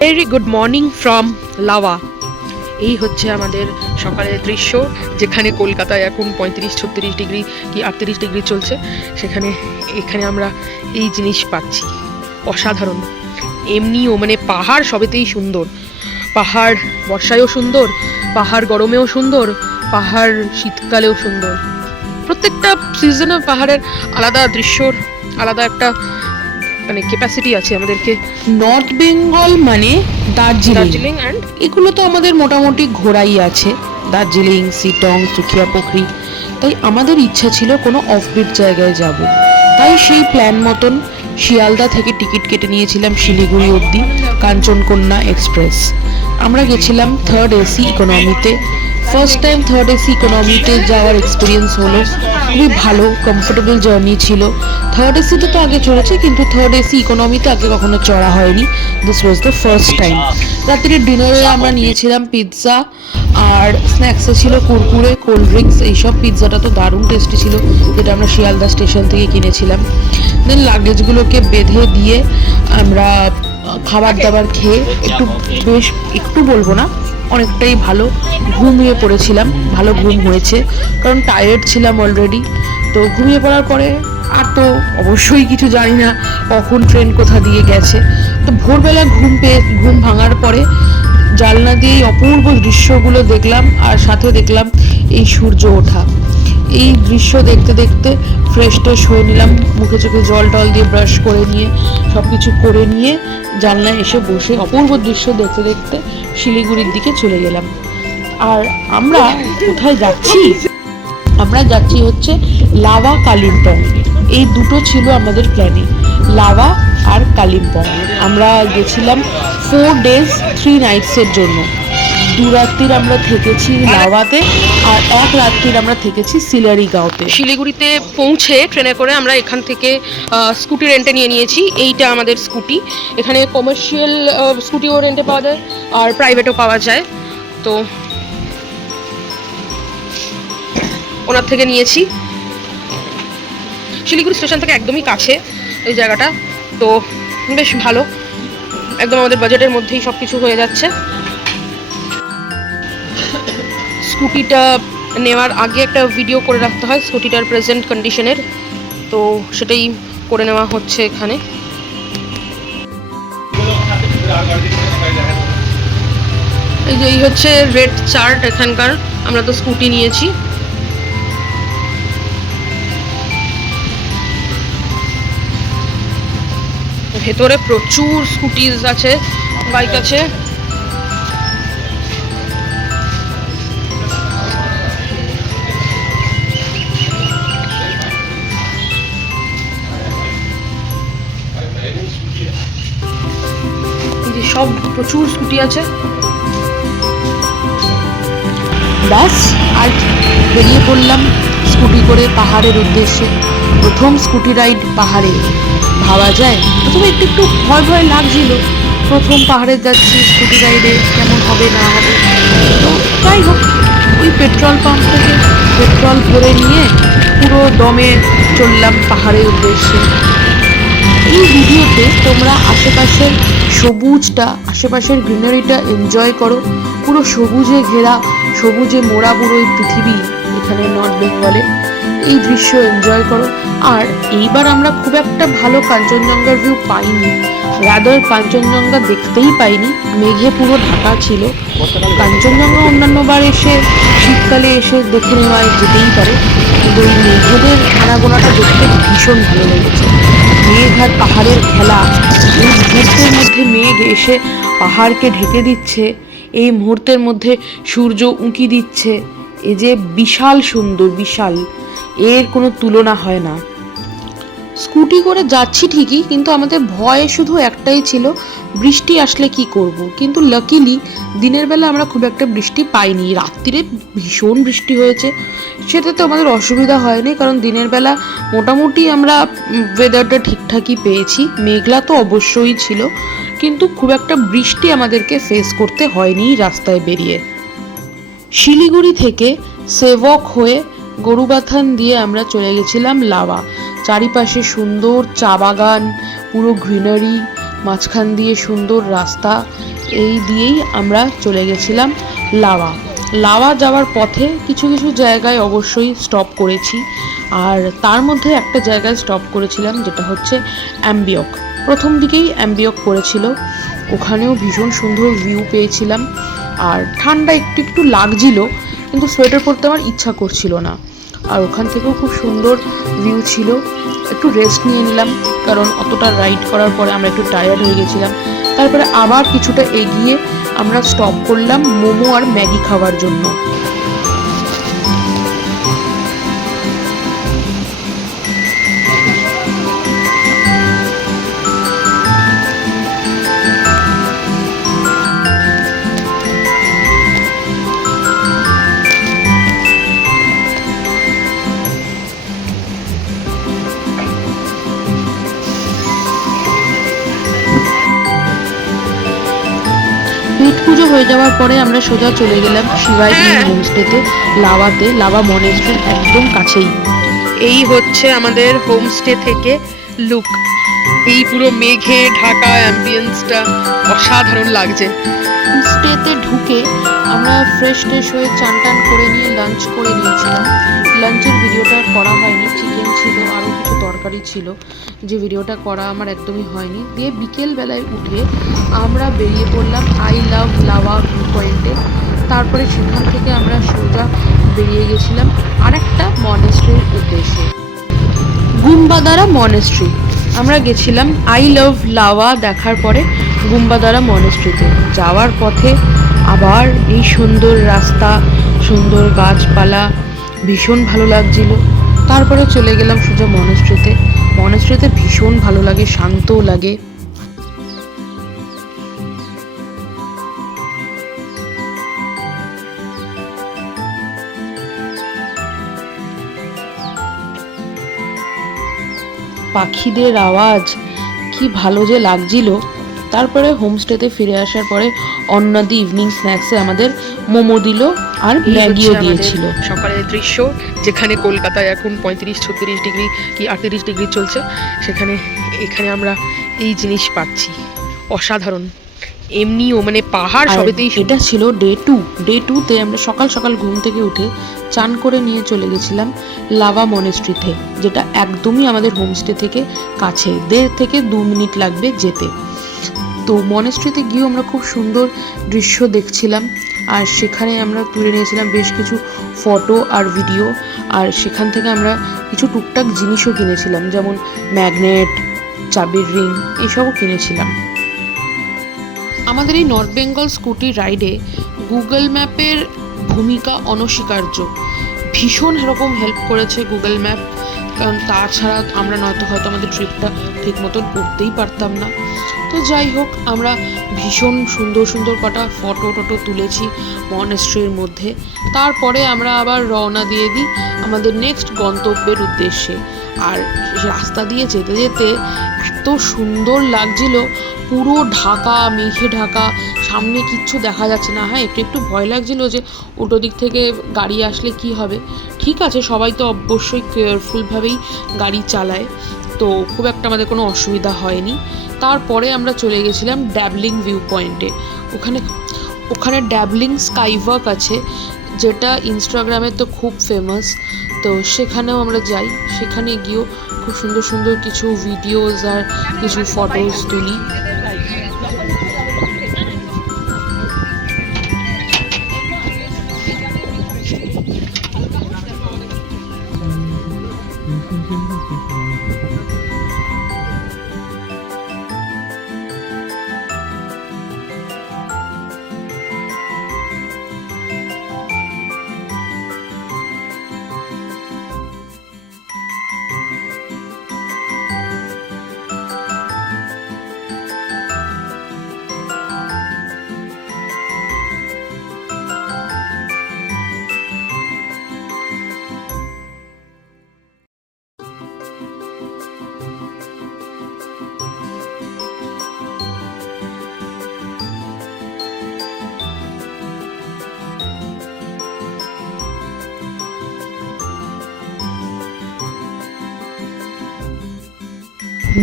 Very good morning from lava. এই হচ্ছে আমাদের সকালের দৃশ্য, যেখানে কলকাতায় এখন 35-36 ডিগ্রি কি 38 ডিগ্রি চলছে, এখানে আমরা এই জিনিস পাচ্ছি। অসাধারণ। এমনিও মানে পাহাড় সবেতেই সুন্দর। পাহাড় বর্ষায়ও সুন্দর, পাহাড় গরমেও সুন্দর, পাহাড় শীতকালেও সুন্দর। প্রত্যেকটা সিজনে পাহাড়ের আলাদা দৃশ্যর আলাদা একটা মানে ক্যাপাসিটি আছে আমাদেরকে। নর্থ বেঙ্গল মানে দার্জিলিং অ্যান্ড এগুলো তো আমাদের মোটামুটি ঘোরাই আছে, দার্জিলিং, সিটং, সুখিয়া পুখরি। তাই আমাদের ইচ্ছা ছিল কোনো অফবিট জায়গায় যাব। তাই সেই প্ল্যান মতন শিয়ালদা থেকে টিকিট কেটে নিয়েছিলাম শিলিগুড়ি অবধি কাঞ্চনকন্যা এক্সপ্রেস। আমরা গেছিলাম থার্ড এসি ইকোনমিতে। ফার্স্ট টাইম থার্ড এসি ইকোনমিতে যাওয়ার এক্সপিরিয়েন্স হলো, খুবই ভালো, কমফোর্টেবল জার্নি ছিল। থার্ড এসিতে তো আগে চড়েছি, কিন্তু থার্ড এসি ইকোনমিতে আগে কখনো চড়া হয়নি। This was the first time. রাত্রির ডিনারে আমরা নিয়েছিলাম পিৎজা, আর স্ন্যাক্সে ছিল কুরকুরে, কোল্ড ড্রিঙ্কস এইসব। পিৎজাটা তো দারুণ টেস্টি ছিল, যেটা আমরা শিয়ালদা স্টেশন থেকে কিনেছিলাম। দেন লাগেজগুলোকে বেঁধে দিয়ে আমরা খাবার দাবার খেয়ে একটু বলবো না, অনেকটাই ভালো ঘুমিয়ে পড়েছিলাম। ভালো ঘুম হয়েছে, কারণ টায়ার্ড ছিলাম অলরেডি। তো ঘুমিয়ে পড়ার পরে আর তো অবশ্যই কিছু জানি না কখন ট্রেন কোথা দিয়ে গেছে। তো ভোরবেলা ঘুম ভাঙার পরে জানলা দিয়ে এই অপূর্ব দৃশ্যগুলো দেখলাম, আর সাথে দেখলাম এই সূর্য ওঠা। এই দৃশ্য দেখতে দেখতে ফ্রেশ ট্রেশ হয়ে নিলাম, মুখে চোখে জল টল দিয়ে ব্রাশ করে নিয়ে সব কিছু করে নিয়ে জানলায় এসে বসে অপূর্ব দৃশ্য দেখতে দেখতে শিলিগুড়ির দিকে চলে গেলাম। আর আমরা কোথায় যাচ্ছি? আমরা যাচ্ছি হচ্ছে লাভা, কালিম্পং। এই দুটো ছিল আমাদের প্ল্যানে, লাভা আর কালিম্পং। আমরা গেছিলাম 4 days 3 nights-এর জন্য। 2 রাত্রির আমরা থেকেছি লাভাতে, আর 1 রাত্রির আমরা থেকেছি সিলারিগাঁওতে। শিলিগুড়িতে পৌঁছে ট্রেনে করে আমরা এখান থেকে স্কুটি রেন্টে নিয়েছি। এইটা আমাদের স্কুটি। এখানে কমার্শিয়াল স্কুটিও রেন্টে পাওয়া যায়, আর প্রাইভেটও পাওয়া যায়। তো ওনার থেকে নিয়েছি। শিলিগুড়ি স্টেশন থেকে একদমই কাছে এই জায়গাটা, তো বেশ ভালো। একদম আমাদের বাজেটের মধ্যেই সব কিছু হয়ে যাচ্ছে। স্কুটিটা নেওয়ার আগে একটা ভিডিও করে রাখতে হয় স্কুটিটার প্রেজেন্ট কন্ডিশনের, তো সেটাই করে নেওয়া হচ্ছে এখানে। এই হচ্ছে রেট চার্ট এখানকার। আমরা তো স্কুটি নিয়েছি। ভেতরে প্রচুর স্কুটিজ আছে, বাইক আছে। সব প্রচুর স্কুটি আছে। ব্যাস, আর বেরিয়ে পড়লাম স্কুটি করে পাহাড়ের উদ্দেশ্যে। প্রথম স্কুটি রাইড পাহাড়ে, ভাবা যায় প্রথমে একটু ভয় ভয় লাগছিল। প্রথম পাহাড়ে যাচ্ছি, স্কুটি রাইডে কেমন হবে না হবে। তো যাই হোক, ওই পেট্রোল পাম্প থেকে পেট্রোল ভরে নিয়ে পুরো দমে চললাম পাহাড়ের উদ্দেশ্যে। এই ভিডিওতে তোমরা আশেপাশের সবুজটা, আশেপাশের গ্রিনারিটা এনজয় করো। পুরো সবুজে ঘেরা, সবুজে মোড়া পুরো এই পৃথিবী এখানে নর্থ বেঙ্গলে। এই দৃশ্য এনজয় করো। আর এইবার আমরা খুব একটা ভালো কাঞ্চনজঙ্ঘার ভিউ পাইনি, রাদার কাঞ্চনজঙ্ঘা দেখতেই পাইনি, মেঘে পুরো ঢাকা ছিল। কাঞ্চনজঙ্ঘা অন্যান্যবার এসে শীতকালে এসে দেখে নেওয়া যেতেই পারে, কিন্তু এই মেঘেদের আনাগোনাটা দেখতে ভীষণ ভালো লেগেছে। মেঘ আর পাহাড়ের খেলা, এই মুহূর্তের মধ্যে মেঘ এসে পাহাড়কে ঢেকে দিচ্ছে, এই মুহূর্তের মধ্যে সূর্য উঁকি দিচ্ছে। এ যে বিশাল সুন্দর, বিশাল, এর কোনো তুলনা হয় না। স্কুটি করে যাচ্ছি ঠিকই, কিন্তু আমাদের ভয় শুধু একটাই ছিল, বৃষ্টি আসলে কি করব। কিন্তু লাকিলি দিনের বেলা আমরা খুব একটা বৃষ্টি পাইনি। রাত্রিরে ভীষণ বৃষ্টি হয়েছে, সেটাতে আমাদের অসুবিধা হয়নি, কারণ দিনের বেলা মোটামুটি আমরা ওয়েদারটা ঠিকঠাকই পেয়েছি। মেঘলা তো অবশ্যই ছিল, কিন্তু খুব একটা বৃষ্টি আমাদেরকে ফেস করতে হয়নি রাস্তায় বেরিয়ে। শিলিগুড়ি থেকে সেভক হয়ে গরুবাথান দিয়ে আমরা চলে গেছিলাম লাভা। চারিপাশে সুন্দর চা বাগান, পুরো গ্রিনারি, মাঝখান দিয়ে সুন্দর রাস্তা, এই দিয়েই আমরা চলে গেছিলাম লাভা। লাভা যাওয়ার পথে কিছু কিছু জায়গায় অবশ্যই স্টপ করেছি, আর তার মধ্যে একটা জায়গায় স্টপ করেছিলাম যেটা হচ্ছে অ্যাম্বিয়ক। প্রথম দিকেই অ্যাম্বিয়ক পড়েছিল, ওখানেও ভীষণ সুন্দর ভিউ পেয়েছিলাম। আর ঠান্ডা একটু একটু লাগছিল, কিন্তু সোয়েটার পরতে আমার ইচ্ছা করছিল না। আর ওখান থেকেও খুব সুন্দর ভিউ ছিল। একটু রেস্ট নিয়ে নিলাম, কারণ অতটা রাইড করার পরে আমরা একটু টায়ার্ড হয়ে গেছিলাম। তারপরে আবার কিছুটা এগিয়ে আমরা স্টপ করলাম মোমো আর ম্যাগি খাওয়ার জন্য। পেট পুজো হয়ে যাওয়ার পরে আমরা সোজা চলে গেলাম শিবাই গ্রিন হোমস্টেতে, লাভাতে, লাভা মনেস্ট্রির একদম কাছেই। এই হচ্ছে আমাদের হোমস্টে থেকে লুক। এই পুরো মেঘে ঢাকা অ্যাম্বিয়েন্সটা অসাধারণ লাগছে। হোমস্টেতে ঢুকে আমরা ফ্রেশ হয়ে চান টান করে নিয়ে লাঞ্চ করে নিয়েছিলাম। লাঞ্চের ভিডিওটা করা হয়নি, চিকেন ছিল, আরও কিছু তরকারি ছিল, যে ভিডিওটা করা আমার একদমই হয়নি। দিয়ে বিকেলবেলায় উঠে আমরা বেরিয়ে পড়লাম আই লাভ লাভা ভিউ পয়েন্টে। তারপরে সেখান থেকে আমরা সোজা বেরিয়ে গেছিলাম আরেকটা মনেস্ট্রির উদ্দেশ্যে, গুম্বাদারা মনেস্ট্রি। আমরা গেছিলাম আই লাভ লাভা দেখার পরে গুম্বাদারা মনেস্ট্রিতে। যাওয়ার পথে আবার এই সুন্দর রাস্তা, সুন্দর গাছপালা, ভীষণ ভালো লাগছিল। তারপরে চলে গেলাম সোজা মনেস্ট্রিতে। মনেস্ট্রিতে ভীষণ ভালো লাগে, শান্তও লাগে। পাখিদের আওয়াজ কি ভালো যে লাগছিল। তারপরে হোমস্টেতে ফিরে আসার পরে অন্যদি ইভিনিং স্ন্যাক্সে আমাদের মোমো দিল আর ম্যাগিও দিয়েছিল। সকালের দৃশ্য, যেখানে কলকাতায় এখন 35-36 ডিগ্রি কি 38 ডিগ্রি চলছে, সেখানে এখানে আমরা এই জিনিস পাচ্ছি, অসাধারণ। এমনিও মানে পাহাড় সবেতেই। এটা ছিল ডে টুতে আমরা সকাল সকাল ঘুম থেকে উঠে চান করে নিয়ে চলে গেছিলাম লাভা মনেস্ট্রিতে, যেটা একদমই আমাদের হোমস্টে থেকে কাছে, 1.5 থেকে 2 মিনিট লাগবে যেতে। তো মনেস্ট্রিতে গিয়েও আমরা খুব সুন্দর দৃশ্য দেখছিলাম, আর সেখানে আমরা তুলে নিয়েছিলাম বেশ কিছু ফটো আর ভিডিও। আর সেখান থেকে আমরা কিছু টুকটাক জিনিসও কিনেছিলাম, যেমন ম্যাগনেট, চাবির রিং, এসবও কিনেছিলাম। আমাদের এই নর্থ বেঙ্গল স্কুটি রাইডে গুগল ম্যাপের ভূমিকা অনস্বীকার্য। ভীষণ এরকম হেল্প করেছে গুগল ম্যাপ, কারণ তাছাড়া আমরা নয়তো হয়তো আমাদের ট্রিপটা ঠিক মতন করতেই পারতাম না। তো যাই হোক, আমরা ভীষণ সুন্দর সুন্দর কটা ফটো টটো তুলেছি মনেস্ট্রির মধ্যে। তারপরে আমরা আবার রওনা দিয়ে দিই আমাদের নেক্সট গন্তব্যের উদ্দেশ্যে। আর রাস্তা দিয়ে যেতে যেতে এত সুন্দর লাগছিল, পুরো ঢাকা, মেঘে ঢাকা, সামনে কিচ্ছু দেখা যাচ্ছে না। হ্যাঁ, একটু একটু ভয় লাগছিল যে উল্টো দিক থেকে গাড়ি আসলে কি হবে। ঠিক আছে, সবাই তো অবশ্যই কেয়ারফুলভাবেই গাড়ি চালায়, তো খুব একটা আমাদের কোনো অসুবিধা হয়নি। তারপরে আমরা চলে গেছিলাম ড্যাবলিং ভিউ পয়েন্টে। ওখানে ড্যাবলিং স্কাইওয়াক আছে, যেটা ইনস্টাগ্রামে তো খুব ফেমাস। তো সেখানেও আমরা যাই, সেখানে গিয়েও খুব সুন্দর সুন্দর কিছু ভিডিওস আর কিছু ফটোস তুলি।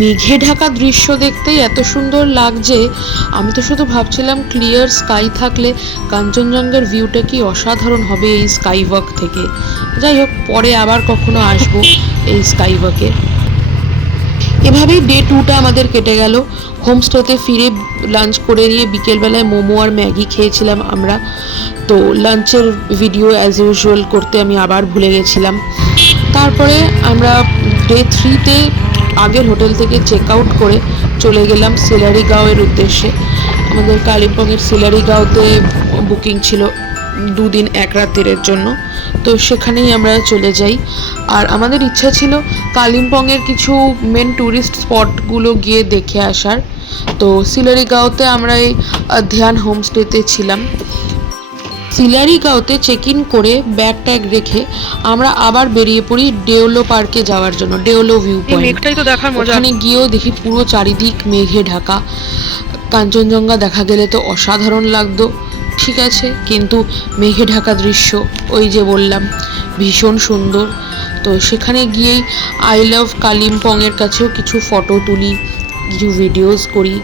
মেঘে ঢাকা দৃশ্য দেখতেই এত সুন্দর লাগছে, আমি তো শুধু ভাবছিলাম ক্লিয়ার স্কাই থাকলে কাঞ্চনজঙ্ঘার ভিউটা কি অসাধারণ হবে এই স্কাই ওয়াক থেকে। যাই হোক, পরে আবার কখনো আসবো এই স্কাই ওয়াকে। এভাবেই ডে 2টা আমাদের কেটে গেল। হোমস্টেতে ফিরে লাঞ্চ করে নিয়ে বিকেলবেলায় মোমো আর ম্যাগি খেয়েছিলাম আমরা। তো লাঞ্চের ভিডিও অ্যাজ ইউজুয়াল করতে আমি আবার ভুলে গেছিলাম। তারপরে আমরা ডে 3তে আগের হোটেল থেকে চেক আউট করে চলে গেলাম সিলারিগাঁওয়ের উদ্দেশ্যে। আমাদের কালিম্পংয়ের সিলারিগাঁওতে বুকিং ছিল 2 দিন 1 রাতের জন্য, তো সেখানেই আমরা চলে যাই। আর আমাদের ইচ্ছা ছিল কালিম্পংয়ের কিছু মেন ট্যুরিস্ট স্পটগুলো গিয়ে দেখে আসার। তো সিলারিগাঁওতে আমরা এই ধ্যান হোমস্টেতে ছিলাম। সিলারিগাঁওতে চেক ইন করে ব্যাগ ট্যাগ রেখে আমরা আবার বেরিয়ে পড়ি ডেওলো পার্কে যাওয়ার জন্য, ডেওলো ভিউ এই পয়েন্ট। মেঘটাই তো দেখার মজা। ওখানে গিয়েও দেখি পুরো চারিদিক মেঘে ঢাকা। কাঞ্চনজঙ্ঘা দেখা গেলে তো অসাধারণ লাগতো, ঠিক আছে, কিন্তু মেঘে ঢাকা দৃশ্য ওই যে বললাম ভীষণ সুন্দর। তো সেখানে গিয়েই আই লাভ কালিম্পংয়ের কাছেও কিছু ফটো তুলি, কিছু ভিডিওস করি,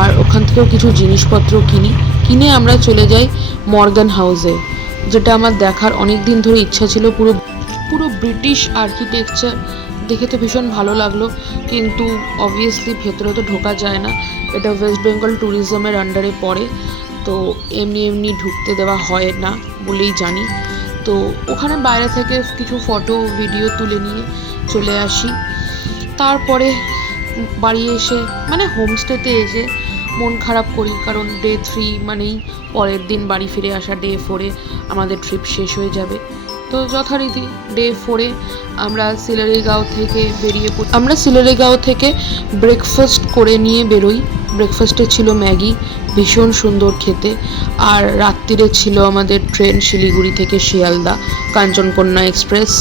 আর ওখান থেকেও কিছু জিনিসপত্র কিনে আমরা চলে যাই মর্গান হাউসে, যেটা আমার দেখার অনেক দিন ধরে ইচ্ছা ছিল। পুরো ব্রিটিশ আর্কিটেকচার দেখে তো ভীষণ ভালো লাগলো, কিন্তু অবভিয়াসলি ভেতরে তো ঢোকা যায় না, এটা ওয়েস্ট বেঙ্গল ট্যুরিজমের আন্ডারে পড়ে, তো এমনি ঢুকতে দেওয়া হয় না বলেই জানি। তো ওখানে বাইরে থেকে কিছু ফটো ভিডিও তুলে নিয়ে চলে আসি। তারপরে বাড়ি এসে মানে হোমস্টেতে এসে মন খারাপ করি, কারণ ডে 3 মানেই পরের দিন বাড়ি ফিরে আসা। ডে 4-এ আমাদের ট্রিপ শেষ হয়ে যাবে। তো যথারীতি ডে 4-এ আমরা সিলারিগাঁও থেকে বেরিয়ে পড়ি। আমরা সিলারিগাঁও থেকে ব্রেকফাস্ট করে নিয়ে বেরোই। ব্রেকফাস্টে ছিল ম্যাগি, ভীষণ সুন্দর খেতে। আর রাত্রিরে ছিল আমাদের ট্রেন শিলিগুড়ি থেকে শিয়ালদা, কাঞ্চনকন্যা এক্সপ্রেস।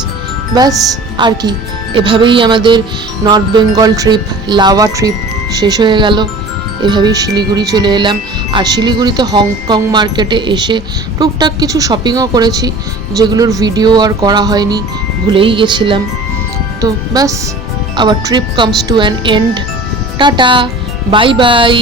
ব্যাস, আর কি, এভাবেই আমাদের north Bengal trip, lava trip শেষ হয়ে গেল। এভাবেই শিলিগুড়ি চলে এলাম। আর শিলিগুড়িতে হংকং মার্কেটে এসে টুকটাক কিছু শপিংও করেছি, যেগুলোর ভিডিও আর করা হয়নি, ভুলেই গেছিলাম। তো ব্যাস, hour trip comes to an end. Tata, bye bye.